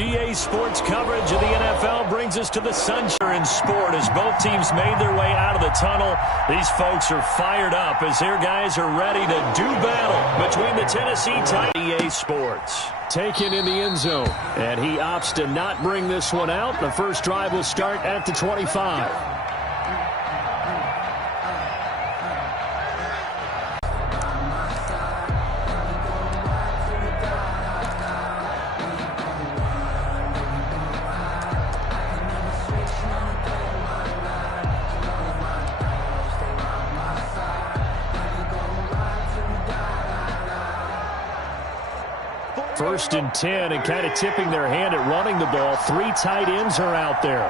EA Sports coverage of the NFL brings us to the sunshine in sport as both teams made their way out of the tunnel. These folks are fired up as their guys are ready to do battle between the Tennessee Titans. EA Sports taken in the end zone, and he opts to not bring this one out. The first drive will start at the 25. First and 10, and kind of tipping their hand at running the ball. Three tight ends are out there.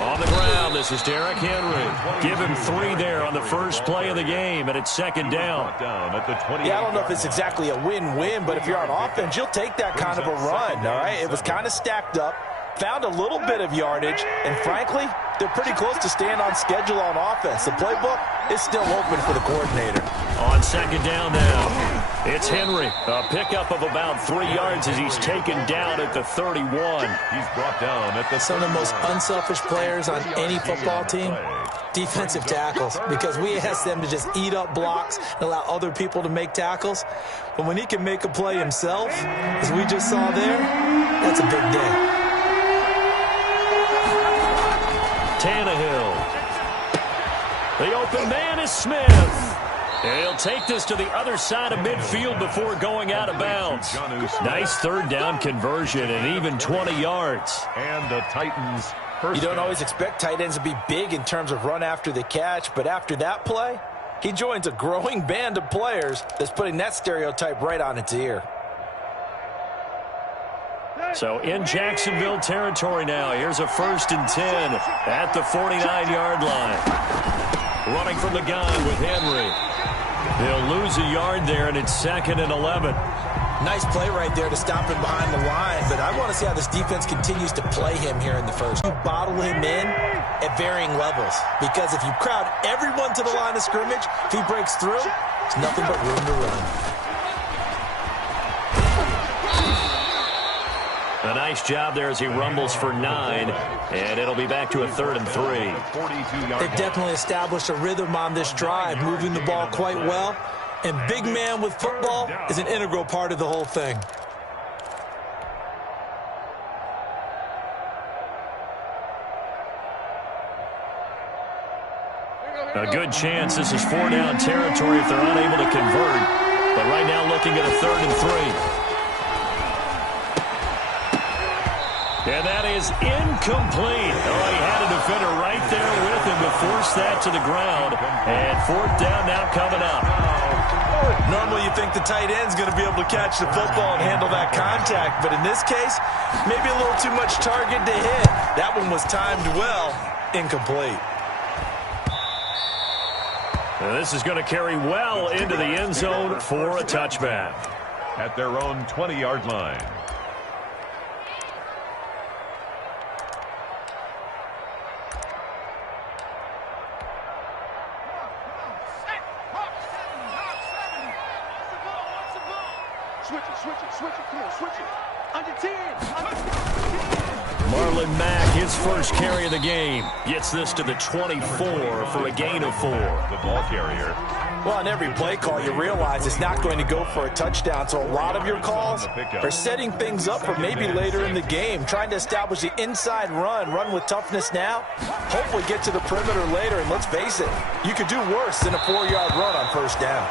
On the ground, this is Derrick Henry. Give him 3 there on the first play of the game, and it's second down. Yeah, I don't know if it's exactly a win-win, but if you're on offense, you'll take that kind of a run, all right? It was kind of stacked up, found a little bit of yardage, and frankly, they're pretty close to staying on schedule on offense. The playbook is still open for the coordinator. On second down now, it's Henry. A pickup of about 3 yards as he's taken down at the 31. He's brought down at the Some of the most unselfish players on any football team, defensive tackles, because we ask them to just eat up blocks and allow other people to make tackles. But when he can make a play himself, as we just saw there, that's a big day. Tannehill. The open man is Smith. He'll take this to the other side of midfield before going out of bounds. Nice third down conversion and even 20 yards. And the Titans. You don't always expect tight ends to be big in terms of run after the catch, but after that play, he joins a growing band of players that's putting that stereotype right on its ear. So in Jacksonville territory now, here's a first and 10 at the 49-yard line. Running from the gun with Henry. They'll lose a yard there, and it's second and 11. Nice play right there to stop him behind the line, but I want to see how this defense continues to play him here in the first. You bottle him in at varying levels, because if you crowd everyone to the line of scrimmage, if he breaks through, there's nothing but room to run. A nice job there as he rumbles for 9, and it'll be back to a 3rd and 3. They've definitely established a rhythm on this drive, moving the ball quite well, and big man with football is an integral part of the whole thing. A good chance this is 4-down territory if they're unable to convert, but right now looking at a 3rd and 3. And that is incomplete. Oh, he had a defender right there with him to force that to the ground. And 4th down now coming up. Normally you think the tight end's going to be able to catch the football and handle that contact. But in this case, maybe a little too much target to hit. That one was timed well. Incomplete. And this is going to carry well into the end zone for a touchback. At their own 20-yard line. Marlon Mack, his first carry of the game, gets this to the 24 for a gain of 4. The ball carrier. Well, on every play call, you realize it's not going to go for a touchdown, so a lot of your calls are setting things up for maybe later in the game, trying to establish the inside run with toughness now, hopefully get to the perimeter later, and let's face it, you could do worse than a 4-yard run on first down.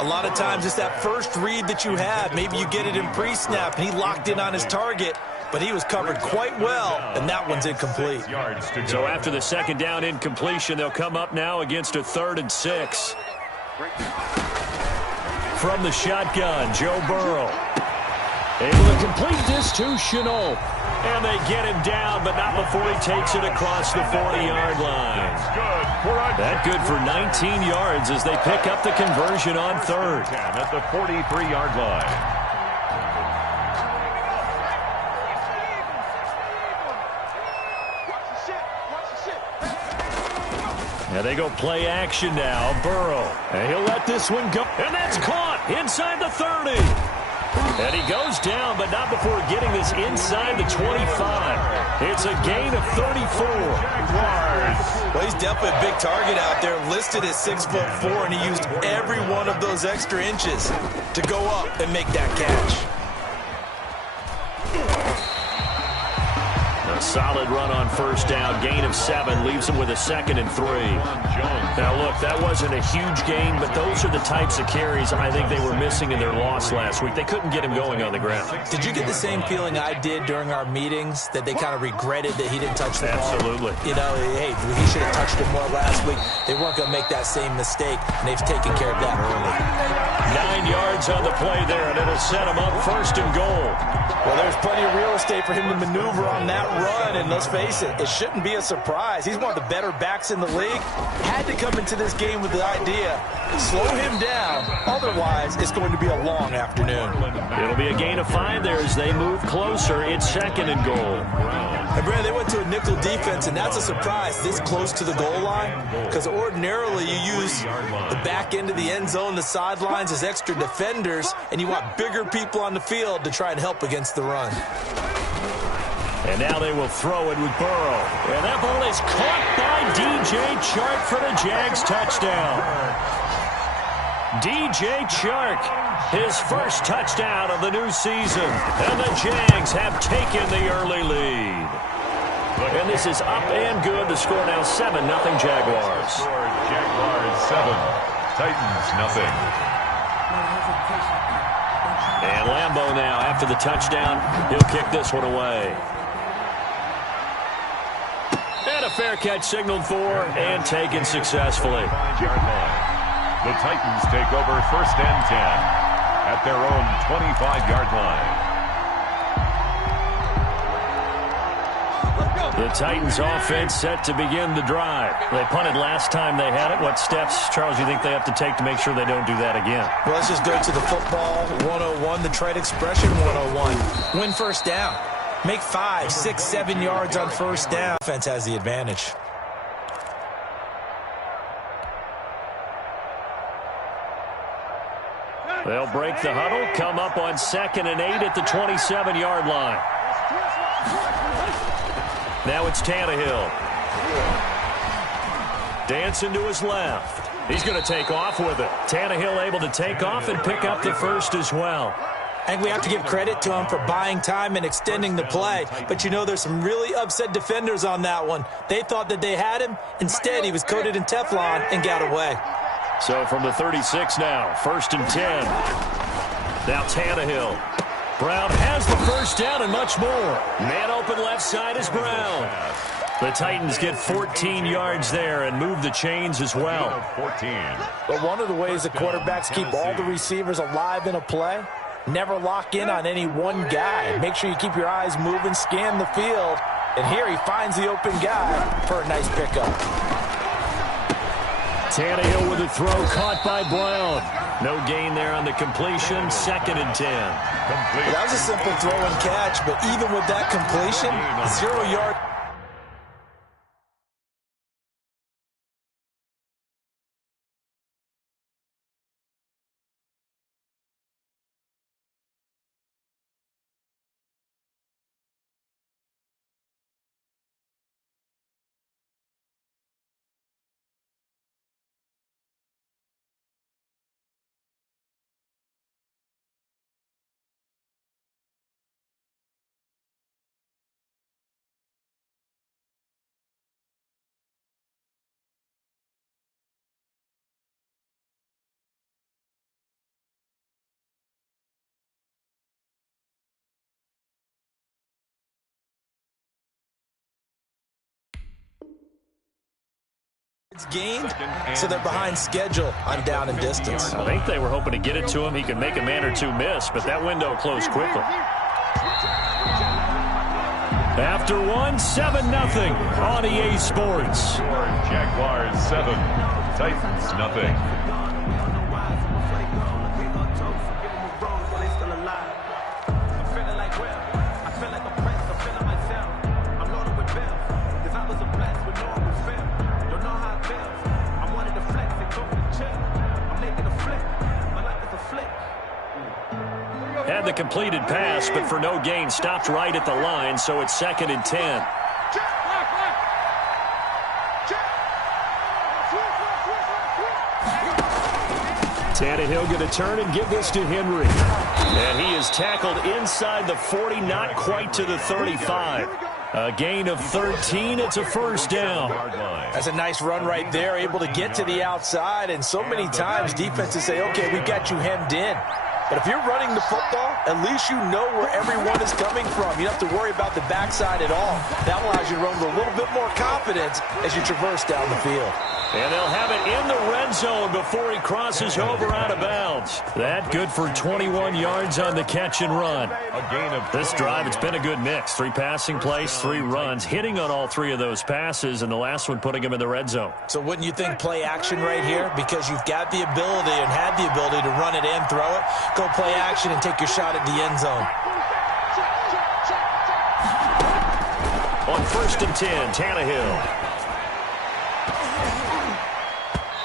A lot of times it's that first read that you have. Maybe you get it in pre-snap, and he locked in on his target, but he was covered quite well, and that one's incomplete. So after the second down incompletion, they'll come up now against a 3rd and 6. From the shotgun, Joe Burrow. Able to complete this to Chenault. And they get him down, but not before he takes it across the 40-yard line. That good for 19 yards as they pick up the conversion on 3rd. At the 43-yard line. And they go play action now. Burrow. And he'll let this one go. And that's caught inside the 30. And he goes down, but not before getting this inside the 25. It's a gain of 34. Well, he's definitely a big target out there, listed at 6'4", and he used every one of those extra inches to go up and make that catch. A solid run on first down, gain of 7, leaves him with a 2nd and 3. Now, look, that wasn't a huge gain, but those are the types of carries I think they were missing in their loss last week. They couldn't get him going on the ground. Did you get the same feeling I did during our meetings, that they kind of regretted that he didn't touch the ball? Absolutely. You know, hey, he should have touched it more last week. They weren't going to make that same mistake, and they've taken care of that early. 9 yards on the play there, and it'll set him up 1st and goal. Well, there's plenty of real estate for him to maneuver on that run, and let's face it, it shouldn't be a surprise. He's one of the better backs in the league. Had to come into this game with the idea, slow him down, otherwise it's going to be a long afternoon. It'll be a gain of 5 there as they move closer. It's 2nd and goal. And Brad, they went to a nickel defense, and that's a surprise this close to the goal line, because ordinarily you use the back end of the end zone, the sidelines as extra defenders, and you want bigger people on the field to try and help against the run. And now they will throw it with Burrow. And that ball is caught by DJ Chark for the Jags touchdown. DJ Chark, his first touchdown of the new season. And the Jags have taken the early lead. And this is up and good. The score now 7-0 Jaguars. Jaguars 7, Titans nothing. And Lambeau now, after the touchdown, he'll kick this one away. And a fair catch signaled for and taken successfully. The Titans take over 1st and 10 at their own 25-yard line. The Titans offense set to begin the drive. They punted last time they had it. What steps, Charles, you think they have to take to make sure they don't do that again? Well, let's just go to the football 101, the trade expression 101. Win first down. Make 5, 6, 7 yards on first down. Offense has the advantage. They'll break the huddle, come up on 2nd and 8 at the 27-yard line. Now it's Tannehill. Dancing to his left. He's going to take off with it. Tannehill able to take off and pick up the first as well. I think we have to give credit to him for buying time and extending the play. But, you know, there's some really upset defenders on that one. They thought that they had him. Instead, he was coated in Teflon and got away. So from the 36 now, 1st and 10. Now Tannehill. Brown has the first down and much more. Man open left side is Brown. The Titans get 14 yards there and move the chains as well. 14. But one of the ways the quarterbacks keep all the receivers alive in a play, never lock in on any one guy. Make sure you keep your eyes moving, scan the field. And here he finds the open guy for a nice pickup. Tannehill with a throw caught by Brown. No gain there on the completion. 2nd and 10. That was a simple throw and catch, but even with that completion, 0 yard. It's gained, so they're behind schedule on down and distance. I think they were hoping to get it to him. He could make a man or two miss, but that window closed quickly. After one, 7-0 on EA Sports. Jaguars 7, Titans nothing. Had the completed pass, but for no gain, stopped right at the line, so it's 2nd and 10. Tannehill going to turn and give this to Henry. And he is tackled inside the 40, not quite to the 35. A gain of 13. It's a first down. That's a nice run right there, able to get to the outside. And so many times defenses say, okay, we've got you hemmed in. But if you're running the football, at least you know where everyone is coming from. You don't have to worry about the backside at all. That allows you to run with a little bit more confidence as you traverse down the field. And they'll have it in the red zone before he crosses over out of bounds. That good for 21 yards on the catch and run. This drive, it's been a good mix. 3 passing plays, 3 runs, hitting on all 3 of those passes, and the last one putting him in the red zone. So wouldn't you think play action right here? Because you've got the ability and had the ability to run it in, throw it, go play action and take your shot at the end zone. On 1st and 10, Tannehill.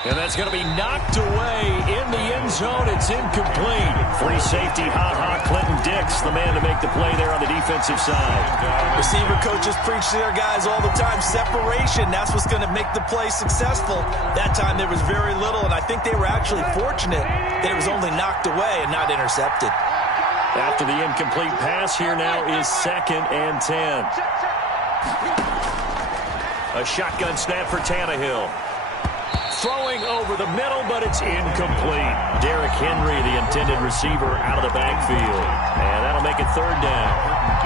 And that's going to be knocked away in the end zone. It's incomplete. Free safety, hot Clinton Dix, the man to make the play there on the defensive side. Receiver coaches preach to their guys all the time. Separation, that's what's going to make the play successful. That time there was very little, and I think they were actually fortunate that it was only knocked away and not intercepted. After the incomplete pass, here now is 2nd and 10. A shotgun snap for Tannehill. Throwing over the middle, but it's incomplete. Derrick Henry, the intended receiver, out of the backfield. And that'll make it 3rd down.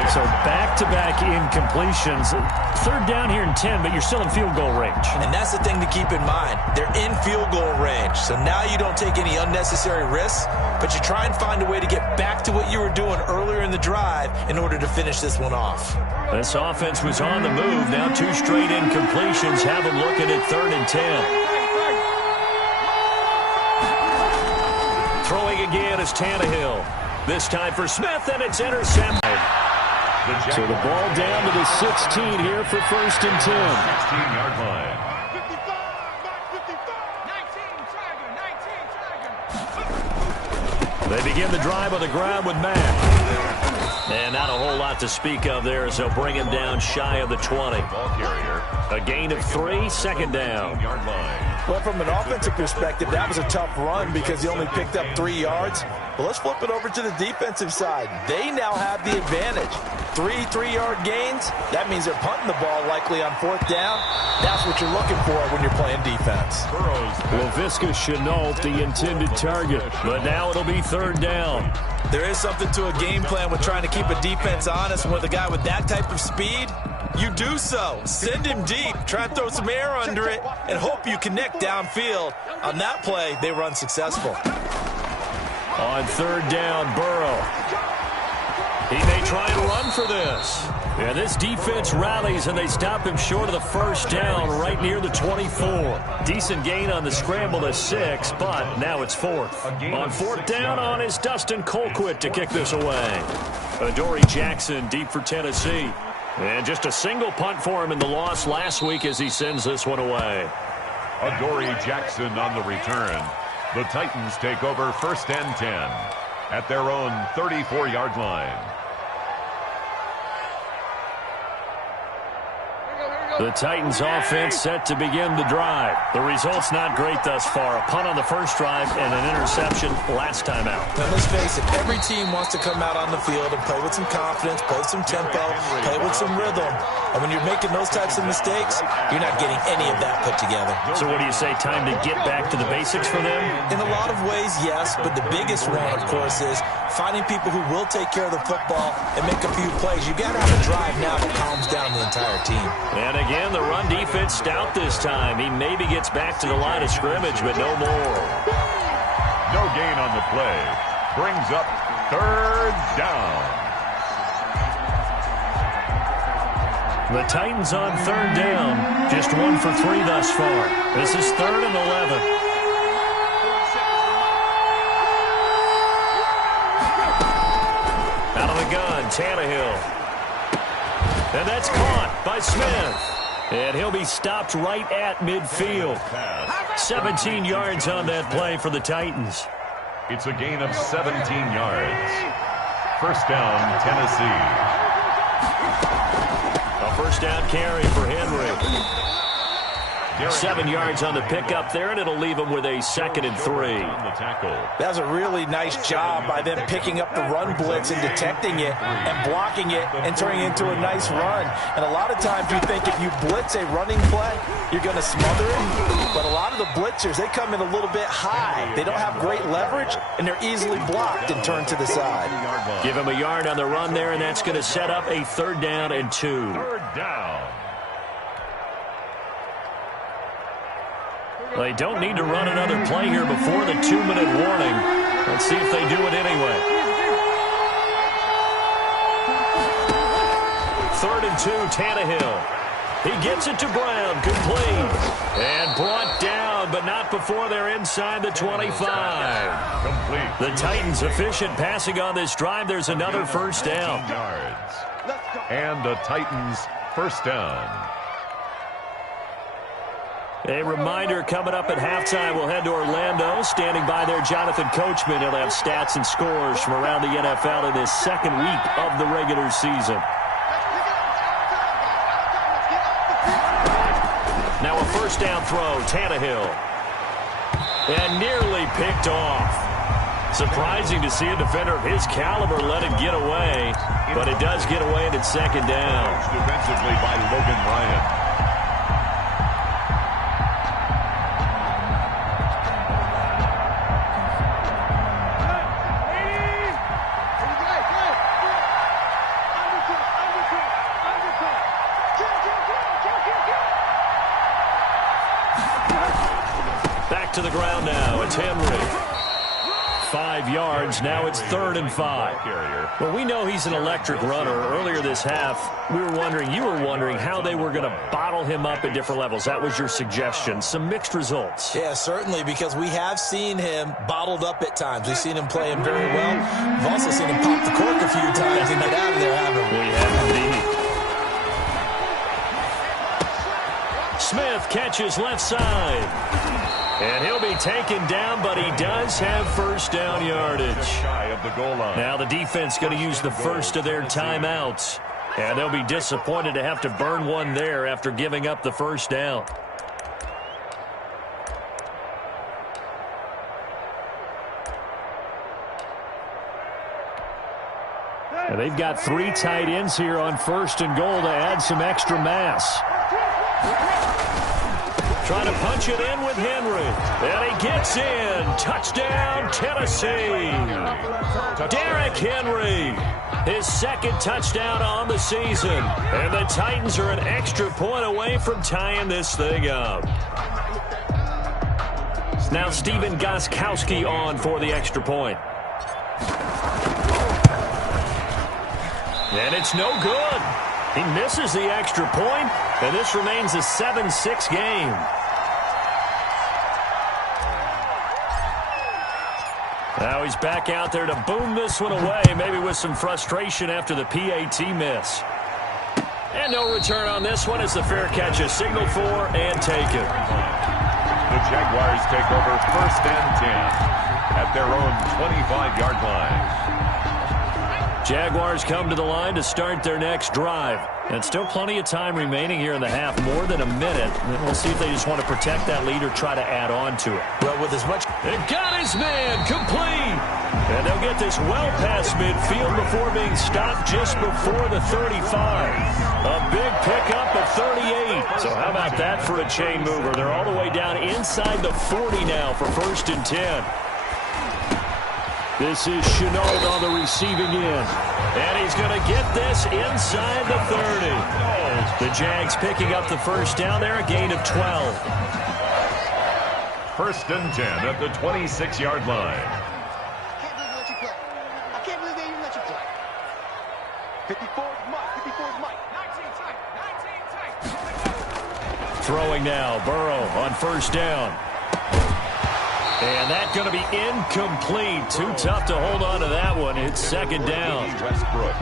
So back-to-back incompletions. 3rd down here in 10, but you're still in field goal range. And that's the thing to keep in mind. They're in field goal range. So now you don't take any unnecessary risks, but you try and find a way to get back to what you were doing earlier in the drive in order to finish this one off. This offense was on the move. Now 2 straight incompletions have them looking at 3rd and 10. Throwing again is Tannehill. This time for Smith, and it's intercepted. So the ball down to the 16 here for 1st and 10. 16-yard line. They begin the drive on the ground with Mack. And not a whole lot to speak of there, so bring him down shy of the 20. A gain of 3, 2nd down. Well, from an offensive perspective, that was a tough run because he only picked up 3 yards. But let's flip it over to the defensive side. They now have the advantage. 3 3-yard gains. That means they're punting the ball likely on 4th down. That's what you're looking for when you're playing defense. Laviska Shenault, the intended target. But now it'll be 3rd down. There is something to a game plan with trying to keep a defense honest. With a guy with that type of speed, you do so. Send him deep. Try and throw some air under it and hope you connect downfield. On that play, they were unsuccessful. On 3rd down, Burrow. He may try and run for this. And this defense rallies, and they stop him short of the 1st down right near the 24. Decent gain on the scramble to 6, but now it's 4th. On 4th down on is Dustin Colquitt to kick this away. Adoree Jackson deep for Tennessee. And just a single punt for him in the loss last week as he sends this one away. Adoree Jackson on the return. The Titans take over 1st and 10 at their own 34-yard line. The Titans offense set to begin the drive. The result's not great thus far. A punt on the first drive and an interception last time out. Now let's face it, every team wants to come out on the field and play with some confidence, play some tempo, play with some rhythm. And when you're making those types of mistakes, you're not getting any of that put together. So what do you say, time to get back to the basics for them? In a lot of ways, yes, but the biggest one, of course, is finding people who will take care of the football and make a few plays. You've got to have a drive now that calms down the entire team. And again, the run defense stout this time. He maybe gets back to the line of scrimmage, but no more. No gain on the play. Brings up 3rd down. The Titans on 3rd down. Just 1 for 3 thus far. This is 3rd and 11. Out of the gun, Tannehill. And that's caught by Smith. And he'll be stopped right at midfield. 17 yards on that play for the Titans. It's a gain of 17 yards. first down, Tennessee. A first down carry for Henry. 7 yards on the pickup there, and it'll leave him with a 2nd and 3. That was a really nice job by them picking up the run blitz and detecting it and blocking it and turning it into a nice run. And a lot of times you think if you blitz a running play, you're going to smother it. But a lot of the blitzers, they come in a little bit high. They don't have great leverage, and they're easily blocked and turned to the side. Give him a yard on the run there, and that's going to set up a 3rd down and 2. 3rd down. They don't need to run another play here before the 2-minute warning. Let's see if they do it anyway. 3rd and 2, Tannehill. He gets it to Brown, complete. And brought down, but not before they're inside the 25. Complete. The Titans efficient passing on this drive. There's another first down. Yards. And the Titans first down. A reminder coming up at halftime, we'll head to Orlando. Standing by there, Jonathan Coachman. He'll have stats and scores from around the NFL in this 2nd week of the regular season. Now a first down throw, Tannehill. And nearly picked off. Surprising to see a defender of his caliber let it get away, but it does get away and it's 2nd down. Defensively by Logan Ryan. To the ground now. It's Henry. 5 yards. Now it's 3rd and 5. Well, we know he's an electric runner. Earlier this half, you were wondering how they were going to bottle him up at different levels. That was your suggestion. Some mixed results. Yeah, certainly, because we have seen him bottled up at times. We've seen him play him very well. We've also seen him pop the cork a few times and get out of there, haven't we? We have indeed. Smith catches left side. And he'll be taken down, but he does have first down yardage. Now the defense going to use the first of their timeouts. And they'll be disappointed to have to burn one there after giving up the first down. And they've got 3 tight ends here on 1st and goal to add some extra mass. Trying to punch it in with Henry. And he gets in. Touchdown, Tennessee. Derrick Henry. His 2nd touchdown on the season. And the Titans are an extra point away from tying this thing up. Now Stephen Gostkowski on for the extra point. And it's no good. He misses the extra point, and this remains a 7-6 game. Now he's back out there to boom this one away, maybe with some frustration after the PAT miss. And no return on this one as the fair catch is signaled for and taken. The Jaguars take over 1st and 10 at their own 25-yard line. Jaguars come to the line to start their next drive. And still plenty of time remaining here in the half, more than a minute. And we'll see if they just want to protect that lead or try to add on to it. Well, with as much... It got his man, complete. And they'll get this well past midfield before being stopped just before the 35. A big pickup of 38. So how about that for a chain mover? They're all the way down inside the 40 now for 1st and 10. This is Chenault on the receiving end. And he's going to get this inside the 30. The Jags picking up the first down there, a gain of 12. 1st and 10 at the 26-yard line. I can't believe they even let you play. 54 is Mike. 54 is Mike. 19 tight. Throwing now, Burrow on 1st down. And that's going to be incomplete. Too tough to hold on to that one. It's 2nd down.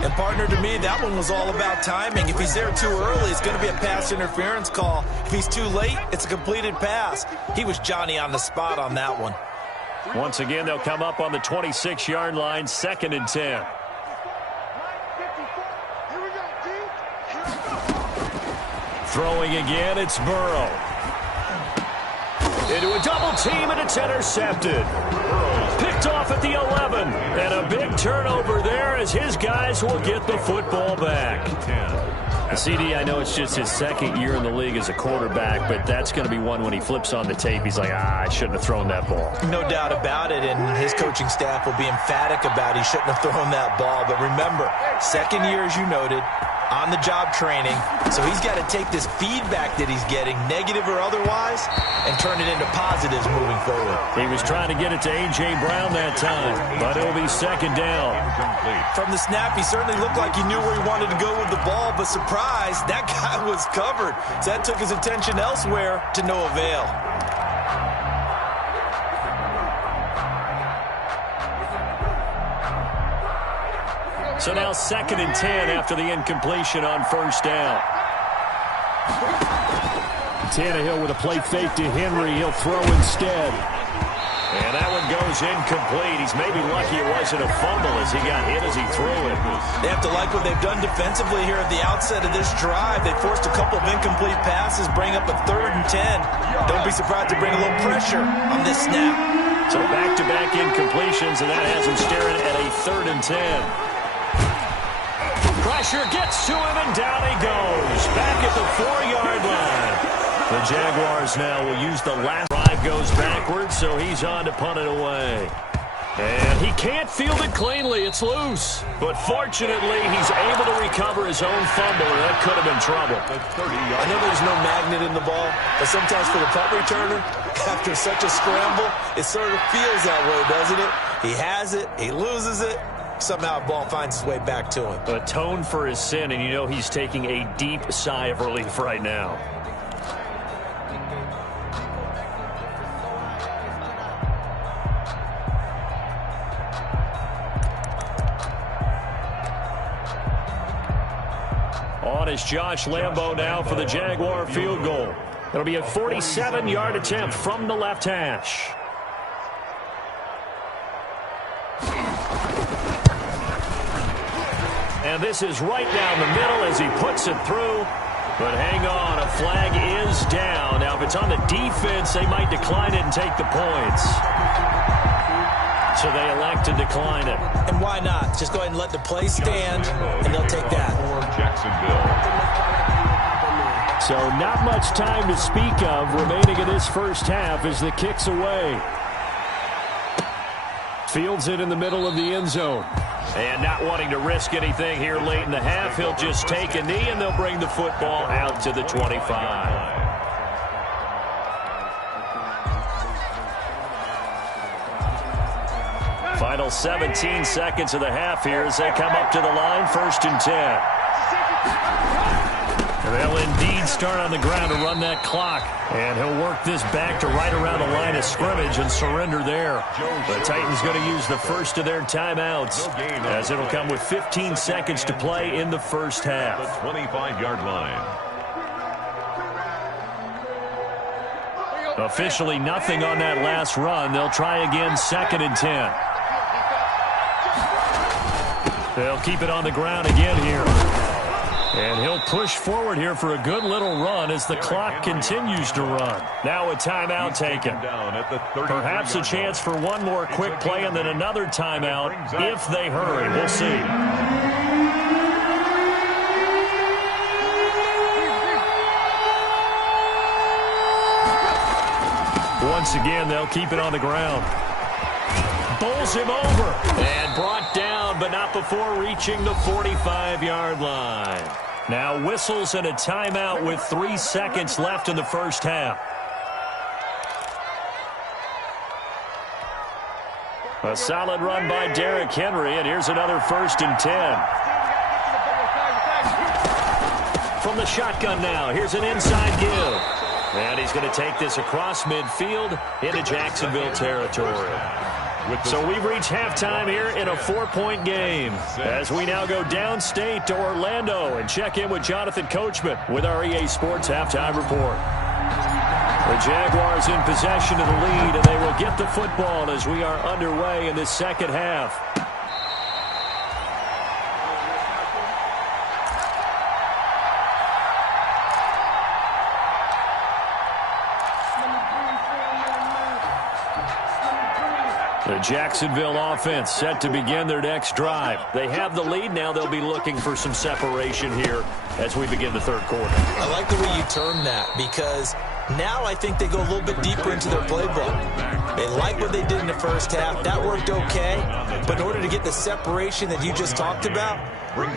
And, partner, to me, that one was all about timing. If he's there too early, it's going to be a pass interference call. If he's too late, it's a completed pass. He was Johnny on the spot on that one. Once again, they'll come up on the 26-yard line, 2nd and 10. Throwing again, it's Burrow. Into a double team, and it's intercepted. Picked off at the 11. And a big turnover there as his guys will get the football back. CD, I know it's just his second year in the league as a quarterback, but that's going to be one when he flips on the tape. He's like, I shouldn't have thrown that ball. No doubt about it, and his coaching staff will be emphatic about he shouldn't have thrown that ball. But remember, second year, as you noted, on-the-job training. So he's got to take this feedback that he's getting, negative or otherwise, and turn it into positives moving forward. He was trying to get it to A.J. Brown that time, but it'll be second down. From the snap, he certainly looked like he knew where he wanted to go with the ball, but surprise, that guy was covered. So that took his attention elsewhere to no avail. So now 2nd and 10 after the incompletion on first down. Tannehill with a play fake to Henry. He'll throw instead. And that one goes incomplete. He's maybe lucky it wasn't a fumble as he got hit as he threw it. They have to like what they've done defensively here at the outset of this drive. They forced a couple of incomplete passes, bring up a 3rd and 10. Don't be surprised to bring a little pressure on this snap. So back-to-back incompletions, and that has him staring at a 3rd and 10. Pressure gets to him, and down he goes. Back at the 4-yard line. The Jaguars now will use the last drive, goes backwards, so he's on to punt it away. And he can't field it cleanly. It's loose. But fortunately, he's able to recover his own fumble, and that could have been trouble. I know there's no magnet in the ball, but sometimes for the punt returner, after such a scramble, it sort of feels that way, doesn't it? He has it, he loses it. Somehow a ball finds its way back to him. Atone for his sin, and you know he's taking a deep sigh of relief right now. On is Josh Lambo now for the Jaguar field goal. It'll be a 47-yard attempt from the left hash. And this is right down the middle as he puts it through. But hang on, a flag is down. Now, if it's on the defense, they might decline it and take the points. So they elect to decline it. And why not? Just go ahead and let the play stand, and they'll take that. So not much time to speak of remaining in this first half as the kick's away. Fields it in the middle of the end zone. And not wanting to risk anything here late in the half, he'll just take a knee, and they'll bring the football out to the 25. Final 17 seconds of the half here as they come up to the line, 1st and 10. And they'll indeed start on the ground to run that clock. And he'll work this back to right around the line of scrimmage and surrender there. The Titans going to use the first of their timeouts as it'll come with 15 seconds to play in the first half. The 25-yard line. Officially nothing on that last run. They'll try again, 2nd and 10. They'll keep it on the ground again here. And he'll push forward here for a good little run as the clock continues to run. Now a timeout taken. Perhaps a chance for one more quick play and then another timeout if they hurry. We'll see. Once again, they'll keep it on the ground. Bowls him over and brought down, but not before reaching the 45-yard line. Now whistles and a timeout with 3 seconds left in the first half. A solid run by Derrick Henry, and here's another 1st and 10. From the shotgun now, here's an inside give. And he's going to take this across midfield into Jacksonville territory. So we've reached halftime here in a 4-point game as we now go downstate to Orlando and check in with Jonathan Coachman with our EA Sports Halftime Report. The Jaguars in possession of the lead, and they will get the football as we are underway in this second half. The Jacksonville offense set to begin their next drive. They have the lead. Now they'll be looking for some separation here as we begin the third quarter. I like the way you term that because now I think they go a little bit deeper into their playbook. They like what they did in the first half. That worked okay. But in order to get the separation that you just talked about,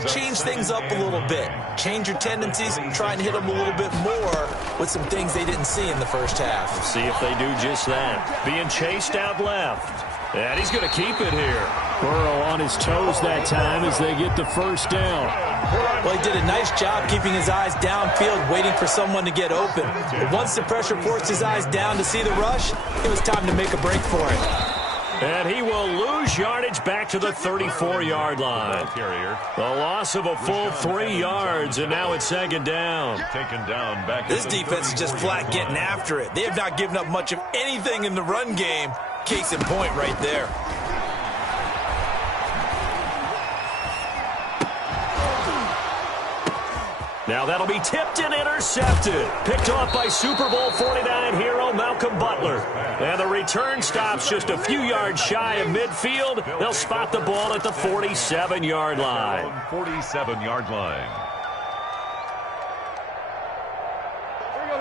change things up a little bit. Change your tendencies and try and hit them a little bit more with some things they didn't see in the first half. We'll see if they do just that. Being chased out left. And he's going to keep it here. Burrow on his toes that time as they get the first down. Well, he did a nice job keeping his eyes downfield, waiting for someone to get open. But once the pressure forced his eyes down to see the rush, it was time to make a break for it. And he will lose yardage back to the 34-yard line. The loss of a full 3 yards, and now it's second down. Taken down back. This defense is just flat getting after it. They have not given up much of anything in the run game. Case in point right there. Now that'll be tipped and intercepted. Picked off by Super Bowl 49 hero Malcolm Butler. And the return stops just a few yards shy of midfield. They'll spot the ball at the 47-yard line. 47-yard line.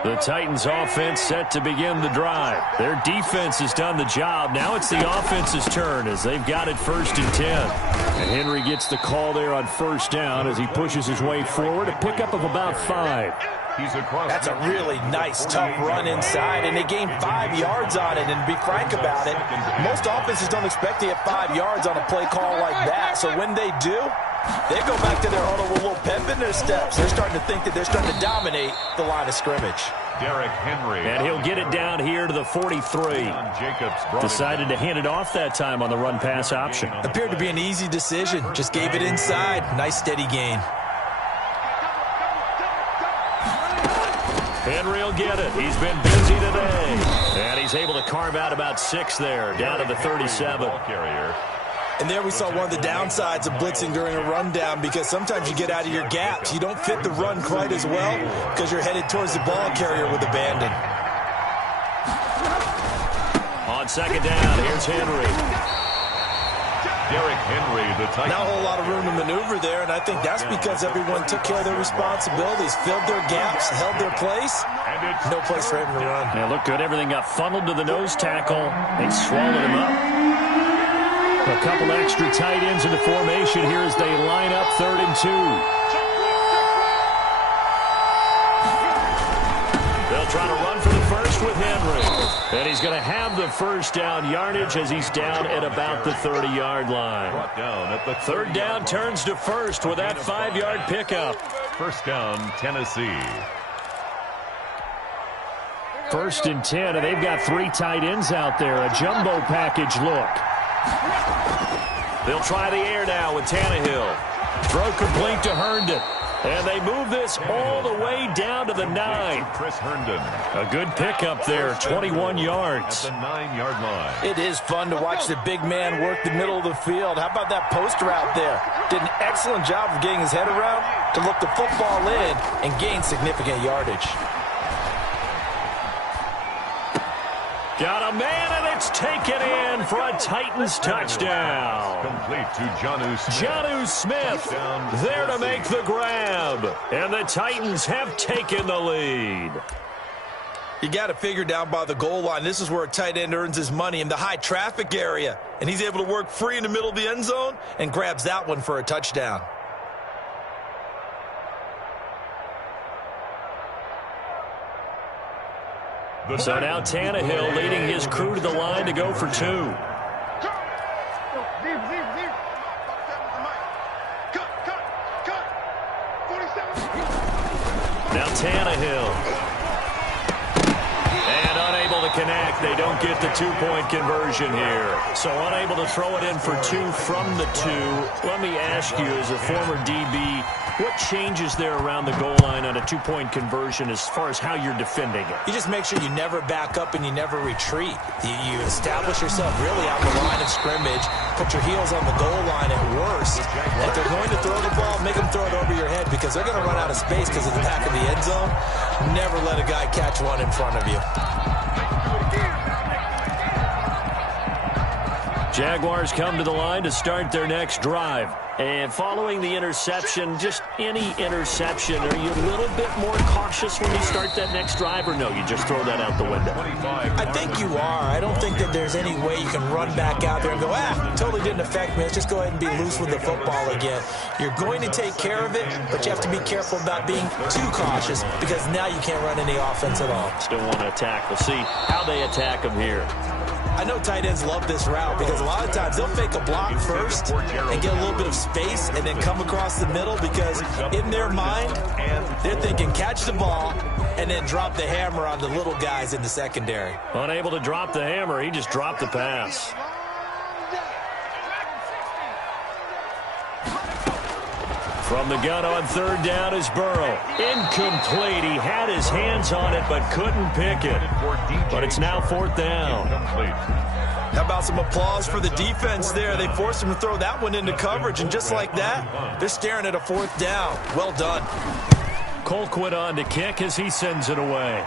The Titans offense set to begin the drive. Their defense has done the job. Now it's the offense's turn as they've got it 1st and 10. And Henry gets the call there on first down as he pushes his way forward. A pickup of about 5. He's across. That's a really nice, tough run inside, and they gained 5 yards on it. And to be frank about it, most offenses don't expect to get 5 yards on a play call like that. So when they do, they go back to their huddle with a little pep in their steps. They're starting to think that they're starting to dominate the line of scrimmage. Derrick Henry. And he'll get it down here to the 43. Decided to hand it off that time on the run-pass option. Appeared to be an easy decision. Just gave it inside. Nice, steady gain. Henry will get it. He's been busy today. And he's able to carve out about 6 there, down to the 37. And there we saw one of the downsides of blitzing during a rundown because sometimes you get out of your gaps. You don't fit the run quite as well because you're headed towards the ball carrier with abandon. On second down, here's Henry. Derrick Henry, the Titans. Not a whole lot of room to maneuver there, and I think that's because everyone took care of their responsibilities, filled their gaps, held their place. No place for him to run. Yeah, looked good. Everything got funneled to the nose tackle. They swallowed him up. A couple extra tight ends in the formation here as they line up 3rd and 2. They'll try to run for the first with Henry. And he's going to have the first down yardage as he's down at about the 30-yard line. Third down turns to first with that 5-yard pickup. First down, Tennessee. 1st and 10, and they've got 3 tight ends out there. A jumbo package look. They'll try the air now with Tannehill. Throw complete to Herndon. And they move this all the way down to the 9. Chris Herndon. A good pickup there, 21 yards. At the 9-yard line. It is fun to watch the big man work the middle of the field. How about that post route there? Did an excellent job of getting his head around to look the football in and gain significant yardage. Got a man, and it's taken in for a Titans touchdown. Complete to Jonnu Smith. Jonnu Smith there to make the grab. And the Titans have taken the lead. You got to figure down by the goal line. This is where a tight end earns his money, in the high traffic area. And he's able to work free in the middle of the end zone and grabs that one for a touchdown. So now Tannehill leading his crew to the line to go for 2. Now Tannehill. And unable to connect. They don't get the 2-point conversion here. So unable to throw it in for 2 from the 2. Let me ask you, as a former DB, what changes there around the goal line on a 2-point conversion as far as how you're defending it? You just make sure you never back up and you never retreat. You establish yourself really on the line of scrimmage, put your heels on the goal line at worst. If they're going to throw the ball, make them throw it over your head because they're going to run out of space because of the back of the end zone. Never let a guy catch one in front of you. Jaguars come to the line to start their next drive. And following the interception, just any interception, are you a little bit more cautious when you start that next drive, or no, you just throw that out the window? I think you are. I don't think that there's any way you can run back out there and go, totally didn't affect me. Let's just go ahead and be loose with the football again. You're going to take care of it, but you have to be careful about being too cautious because now you can't run any offense at all. Still want to attack. We'll see how they attack them here. I know tight ends love this route because a lot of times they'll fake a block first and get a little bit of space and then come across the middle because in their mind, they're thinking catch the ball and then drop the hammer on the little guys in the secondary. Unable to drop the hammer, he just dropped the pass. From the gun on third down is Burrow. Incomplete. He had his hands on it but couldn't pick it. But it's now fourth down. How about some applause for the defense there? They forced him to throw that one into coverage, and just like that, they're staring at a fourth down. Well done. Colquitt on to kick as he sends it away.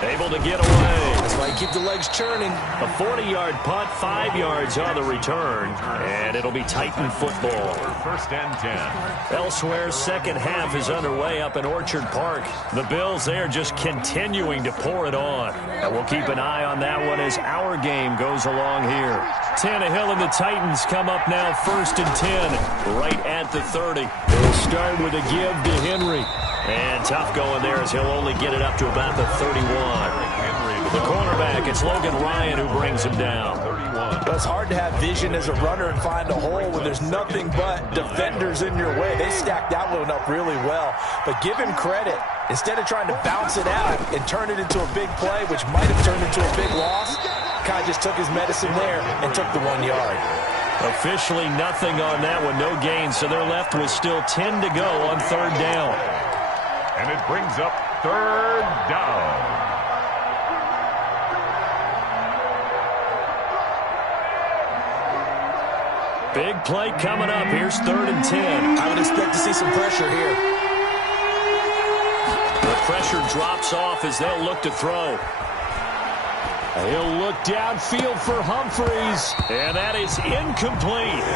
Able to get away. That's why you keep the legs churning. A 40-yard punt, 5 yards on the return, and it'll be Titan football. First and 10. Elsewhere, second half is underway up in Orchard Park. The Bills there just continuing to pour it on. And we'll keep an eye on that one as our game goes along here. Tannehill and the Titans come up now first and 10, right at the 30. They'll start with a give to Henry. And tough going there as he'll only get it up to about the 31. The cornerback, it's Logan Ryan who brings him down. But it's hard to have vision as a runner and find a hole when there's nothing but defenders in your way. They stacked that one up really well. But give him credit. Instead of trying to bounce it out and turn it into a big play, which might have turned into a big loss, kind of just took his medicine there and took the 1 yard. Officially nothing on that one, no gain. So they're left with still 10 to go on third down. And it brings up third down. Big play coming up. Here's third and 10. I would expect to see some pressure here. The pressure drops off as they'll look to throw. He'll look downfield for Humphreys, and that is incomplete.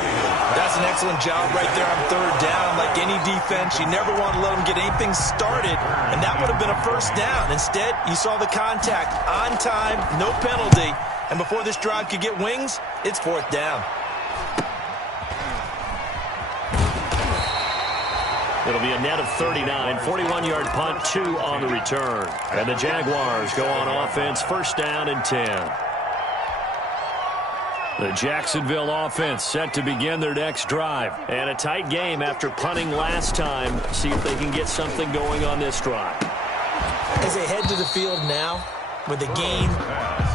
That's an excellent job right there on third down. Like any defense, you never want to let them get anything started, and that would have been a first down. Instead, you saw the contact on time, no penalty, and before this drive could get wings, it's fourth down. It'll be a net of 39, 41-yard punt, 2 on the return. And the Jaguars go on offense, first down and 10. The Jacksonville offense set to begin their next drive. And a tight game after punting last time. See if they can get something going on this drive. As they head to the field now, with the game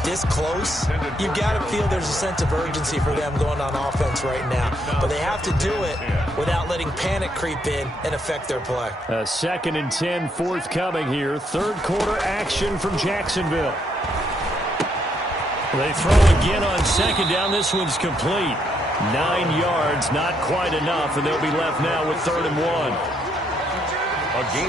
this close, you've got to feel there's a sense of urgency for them going on offense right now. But they have to do it without letting panic creep in and affect their play. A second and 10 forthcoming here. Third quarter action from Jacksonville. They throw again on second down. This one's complete. 9 yards, not quite enough, and they'll be left now with third and 1.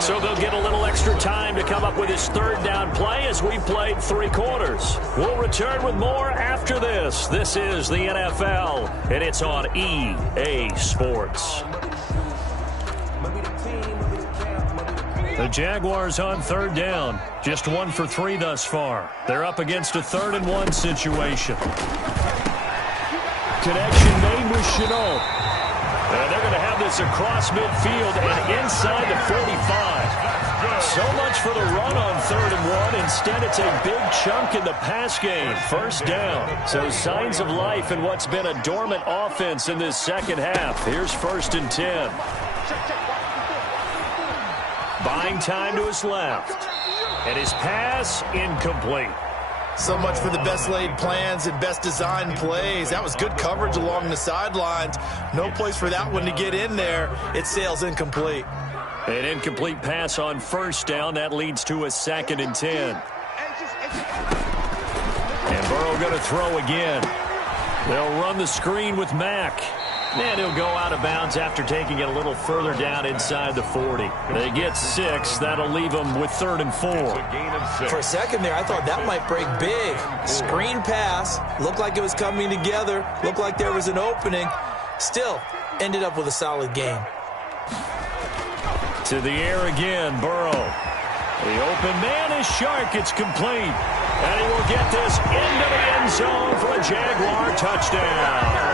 So they'll get a little extra time to come up with his third down play as we played 3 quarters. We'll return with more after this. This is the NFL, and it's on EA Sports. The Jaguars on third down. Just 1 for 3 thus far. They're up against a third and 1 situation. Connection made with Chenault. And they're going to have this across midfield and inside the 45. So much for the run on third and 1. Instead, it's a big chunk in the pass game. First down. So signs of life in what's been a dormant offense in this second half. Here's first and 10. Buying time to his left. And his pass incomplete. So much for the best laid plans and best designed plays. That was good coverage along the sidelines. No place for that one to get in there. It sails incomplete. An incomplete pass on first down. That leads to a second and 10. And Burrow going to throw again. They'll run the screen with Mack. And he'll go out of bounds after taking it a little further down inside the 40. They get 6. That'll leave them with 3rd and 4. For a second there, I thought that might break big. Screen pass. Looked like it was coming together. Looked like there was an opening. Still, ended up with a solid game. To the air again, Burrow. The open man is Shark. It's complete. And he will get this into the end zone for a Jaguar touchdown.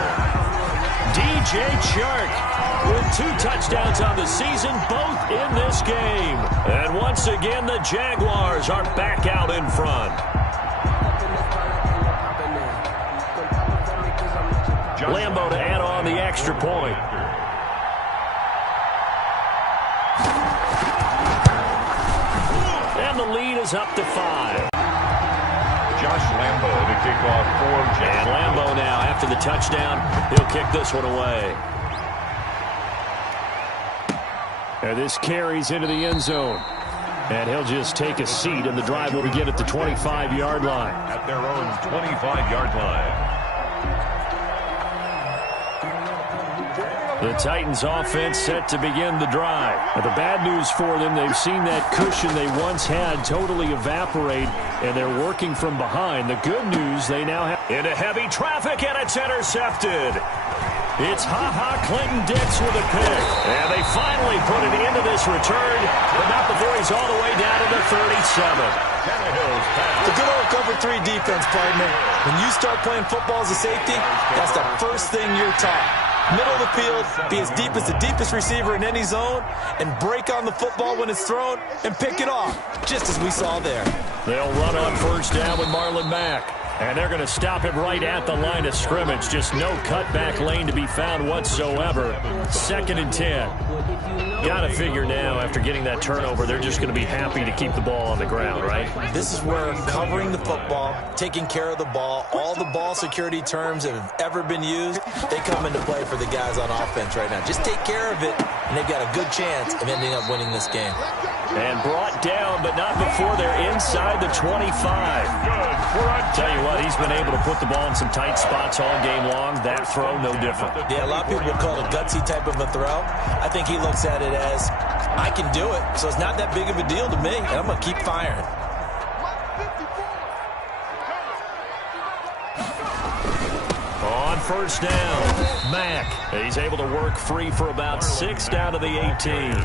DJ Chark with 2 touchdowns on the season, both in this game. And once again, the Jaguars are back out in front. Lambo to add on the extra point. And the lead is up to 5. Josh Lambo to kick off for Jacksonville. And Lambo now, after the touchdown, he'll kick this one away. And this carries into the end zone. And he'll just take a seat, and the drive will begin at the 25-yard line. At their own 25-yard line. The Titans offense set to begin the drive. But the bad news for them, they've seen that cushion they once had totally evaporate, and they're working from behind. The good news, they now have into heavy traffic, and it's intercepted. It's Ha-Ha Clinton-Dix with a pick. And they finally put it into this return, but not before he's all the way down to the 37. It's a good old cover 3 defense, partner. When you start playing football as a safety, that's the first thing you're taught. Middle of the field, be as deep as the deepest receiver in any zone, and break on the football when it's thrown, and pick it off, just as we saw there. They'll run on first down with Marlon Mack. And they're going to stop him right at the line of scrimmage. Just no cutback lane to be found whatsoever. 2nd and 10. Got to figure now, after getting that turnover, they're just going to be happy to keep the ball on the ground, right? This is where covering the football, taking care of the ball, all the ball security terms that have ever been used, they come into play for the guys on offense right now. Just take care of it, and they've got a good chance of ending up winning this game. And brought down, but not before they're inside the 25. Tell you what, he's been able to put the ball in some tight spots all game long. That throw, no different. Yeah, a lot of people would call it a gutsy type of a throw. I think he looks at it as, I can do it, so it's not that big of a deal to me, and I'm going to keep firing. On first down, Mack. He's able to work free for about 6 down to the 18.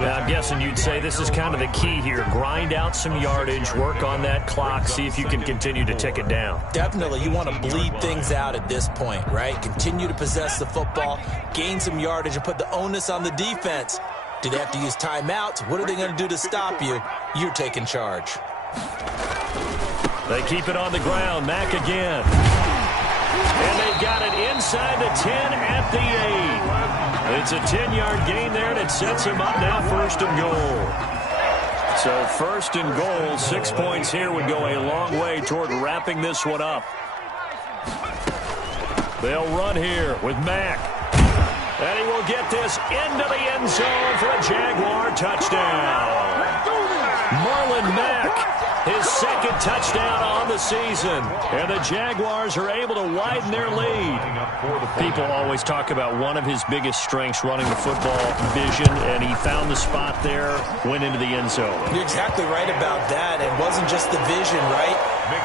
Now, I'm guessing you'd say this is kind of the key here. Grind out some yardage, work on that clock, see if you can continue to tick it down. Definitely. You want to bleed things out at this point, right? Continue to possess the football, gain some yardage, and put the onus on the defense. Do they have to use timeouts? What are they going to do to stop you? You're taking charge. They keep it on the ground. Mack again. And they've got it inside the 10 at the 8. It's a 10-yard gain there, and it sets him up now 1st and goal. So 1st and goal, 6 points here would go a long way toward wrapping this one up. They'll run here with Mack. And he will get this into the end zone for a Jaguar touchdown. Marlon Mack. His 2nd touchdown on the season. And the Jaguars are able to widen their lead. People always talk about one of his biggest strengths running the football, vision, and he found the spot there, went into the end zone. You're exactly right about that. It wasn't just the vision, right?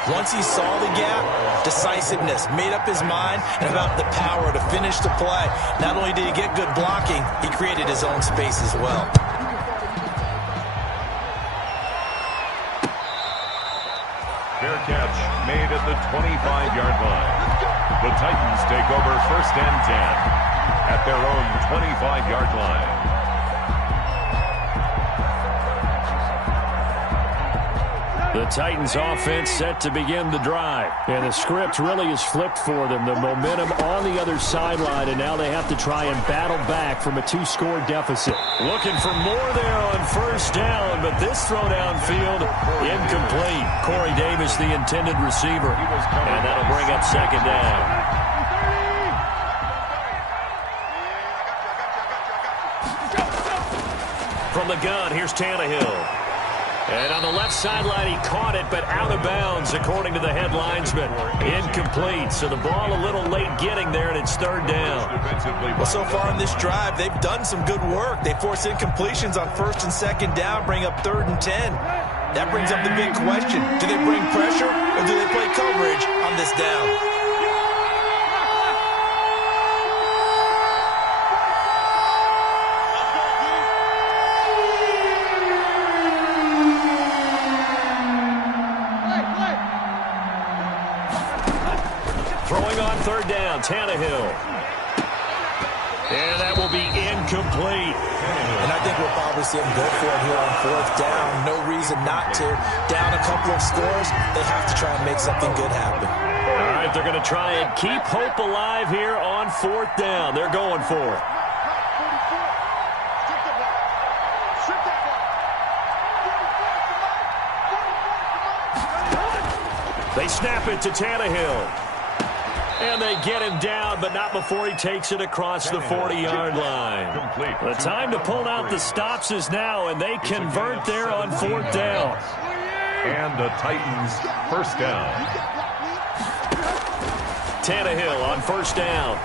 Once he saw the gap, decisiveness, made up his mind, and about the power to finish the play. Not only did he get good blocking, he created his own space as well. Fair catch made at the 25-yard line. The Titans take over 1st and 10 at their own 25-yard line. The Titans offense set to begin the drive. And the script really is flipped for them. The momentum on the other sideline, and now they have to try and battle back from a 2-score deficit. Looking for more there on first down, but this throw downfield incomplete. Corey Davis, the intended receiver, and that'll bring up 2nd down. From the gun, here's Tannehill. And on the left sideline, he caught it, but out of bounds, according to the head linesman. Incomplete, so the ball a little late getting there, and it's third down. Well, so far in this drive, they've done some good work. They force incompletions on first and second down, bring up 3rd and 10. That brings up the big question. Do they bring pressure, or do they play coverage on this down? Throwing on third down, Tannehill. And that will be incomplete. And I think we'll probably see him go for it here on 4th down. No reason not to. Down a couple of scores, they have to try and make something good happen. All right, they're going to try and keep hope alive here on 4th down. They're going for it. They snap it to Tannehill. And they get him down, but not before he takes it across the 40-yard line. The time to pull out the stops is now, and they convert there on 4th down. And the Titans first down. Tannehill on first down.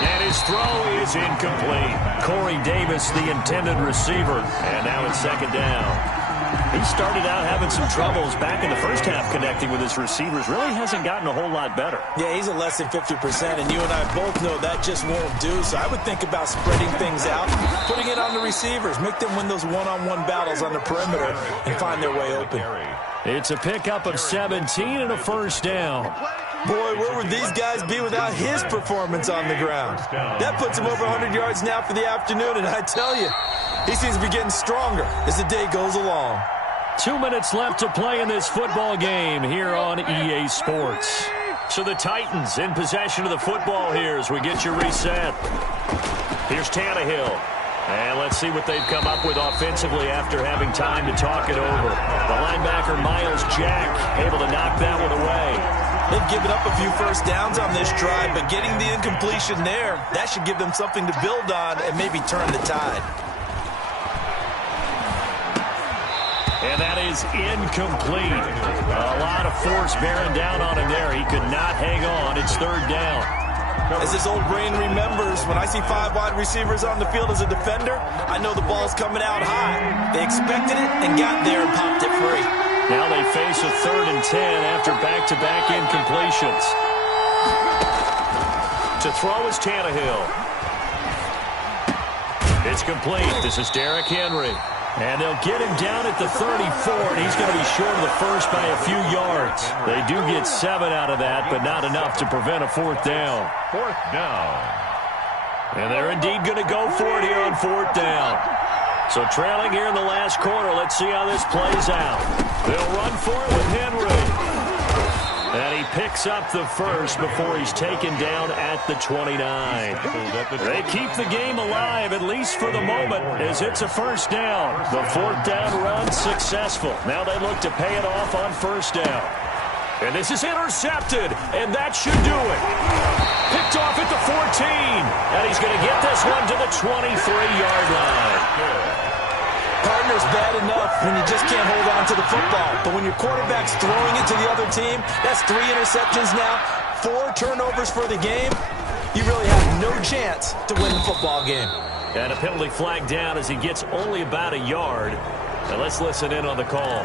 And his throw is incomplete. Corey Davis, the intended receiver. And now it's second down. He started out having some troubles back in the first half connecting with his receivers. Really hasn't gotten a whole lot better. Yeah, he's at less than 50%, and you and I both know that just won't do. So I would think about spreading things out, putting it on the receivers, make them win those one-on-one battles on the perimeter and find their way open. It's a pickup of 17 and a first down. Boy, where would these guys be without his performance on the ground? That puts him over 100 yards now for the afternoon, and I tell you, he seems to be getting stronger as the day goes along. 2 minutes left to play in this football game here on EA Sports. So the Titans in possession of the football here as we get you reset. Here's Tannehill. And let's see what they've come up with offensively after having time to talk it over. The linebacker, Miles Jack, able to knock that one away. They've given up a few first downs on this drive, but getting the incompletion there, that should give them something to build on and maybe turn the tide. And that is incomplete. A lot of force bearing down on him there. He could not hang on. It's third down. As this old brain remembers, when I see 5 wide receivers on the field as a defender, I know the ball's coming out high. They expected it and got there and popped it free. Now they face a 3rd and 10 after back-to-back incompletions. To throw is Tannehill. It's complete. This is Derrick Henry. And they'll get him down at the 34, and he's going to be short of the first by a few yards. They do get 7 out of that, but not enough to prevent a 4th down. 4th down. And they're indeed going to go for it here on 4th down. So trailing here in the last quarter, let's see how this plays out. They'll run for it with Henry. And he picks up the first before he's taken down at the 29. They keep the game alive, at least for the moment, as it's a first down. The 4th down run successful. Now they look to pay it off on first down. And this is intercepted, and that should do it. Picked off at the 14, and he's going to get this one to the 23-yard line. Partner's bad enough when you just can't hold on to the football. But when your quarterback's throwing it to the other team, that's 3 interceptions now, 4 turnovers for the game. You really have no chance to win the football game. And a penalty flag down as he gets only about a yard. And let's listen in on the call.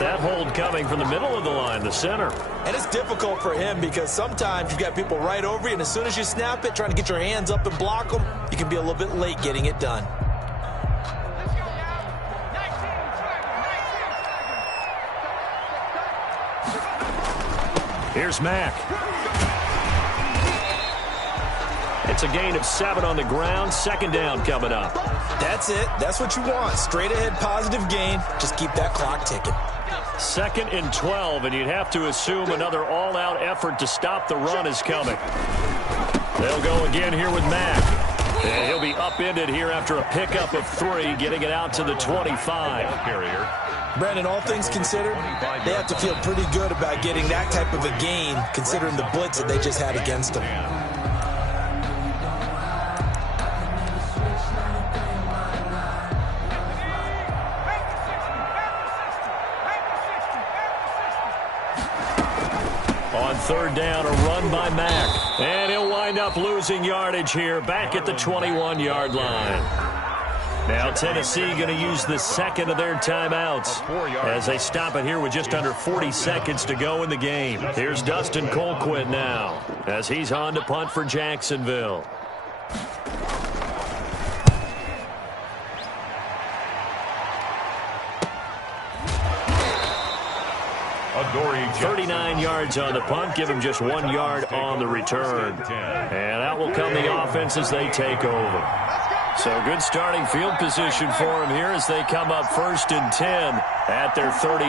That hold coming from the middle of the line, the center. And it's difficult for him because sometimes you've got people right over you, and as soon as you snap it, trying to get your hands up and block them, you can be a little bit late getting it done. Here's Mack. It's a gain of 7 on the ground. Second down coming up. That's it. That's what you want. Straight ahead, positive gain. Just keep that clock ticking. 2nd and 12, and you'd have to assume another all-out effort to stop the run is coming. They'll go again here with Mack. And he'll be upended here after a pickup of 3, getting it out to the 25. Carrier. Brandon, all things considered, they have to feel pretty good about getting that type of a gain, considering the blitz that they just had against them. third down, a run by Mack. And he'll wind up losing yardage here, back at the 21-yard line. Now Tennessee going to use the second of their timeouts as they stop it here with just under 40 seconds to go in the game. Here's Dustin Colquitt now as he's on to punt for Jacksonville. Adoree' 39 yards on the punt, give him just 1 yard on the return. And out will come the offense as they take over. So good starting field position for him here as they come up 1st and 10 at their 38.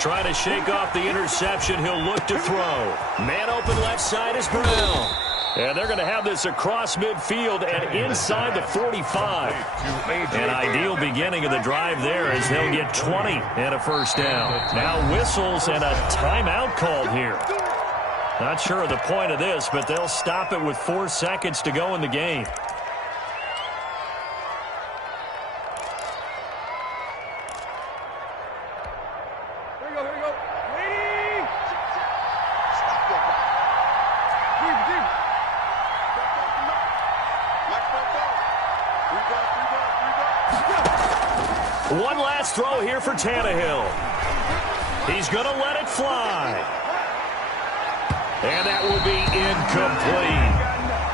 Trying to shake off the interception, he'll look to throw. Man open left side is Brown. And they're going to have this across midfield and inside the 45. An ideal beginning of the drive there as they'll get 20 and a first down. Now whistles and a timeout called here. Not sure of the point of this, but they'll stop it with 4 seconds to go in the game. One last throw here for Tannehill. He's going to let it fly. And that will be incomplete.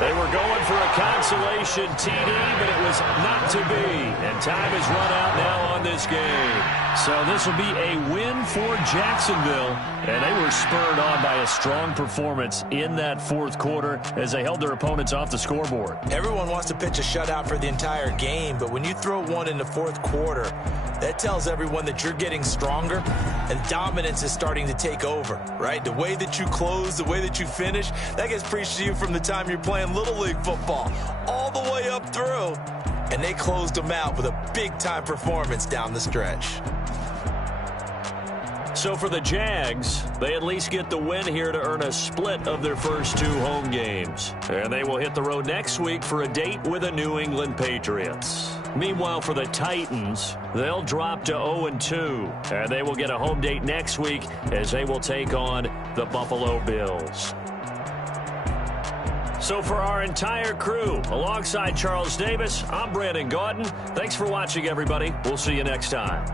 They were going for a consolation TD, but it was not to be. And time has run out now on this game. So this will be a win for Jacksonville. And they were spurred on by a strong performance in that 4th quarter as they held their opponents off the scoreboard. Everyone wants to pitch a shutout for the entire game, but when you throw one in the 4th quarter, that tells everyone that you're getting stronger and dominance is starting to take over, right? The way that you close, the way that you finish, that gets preached to you from the time you're playing Little League football all the way up through. And they closed them out with a big-time performance down the stretch. So for the Jags, they at least get the win here to earn a split of their first 2 home games. And they will hit the road next week for a date with the New England Patriots. Meanwhile, for the Titans, they'll drop to 0-2. And they will get a home date next week as they will take on the Buffalo Bills. So for our entire crew, alongside Charles Davis, I'm Brandon Gaudin. Thanks for watching, everybody. We'll see you next time.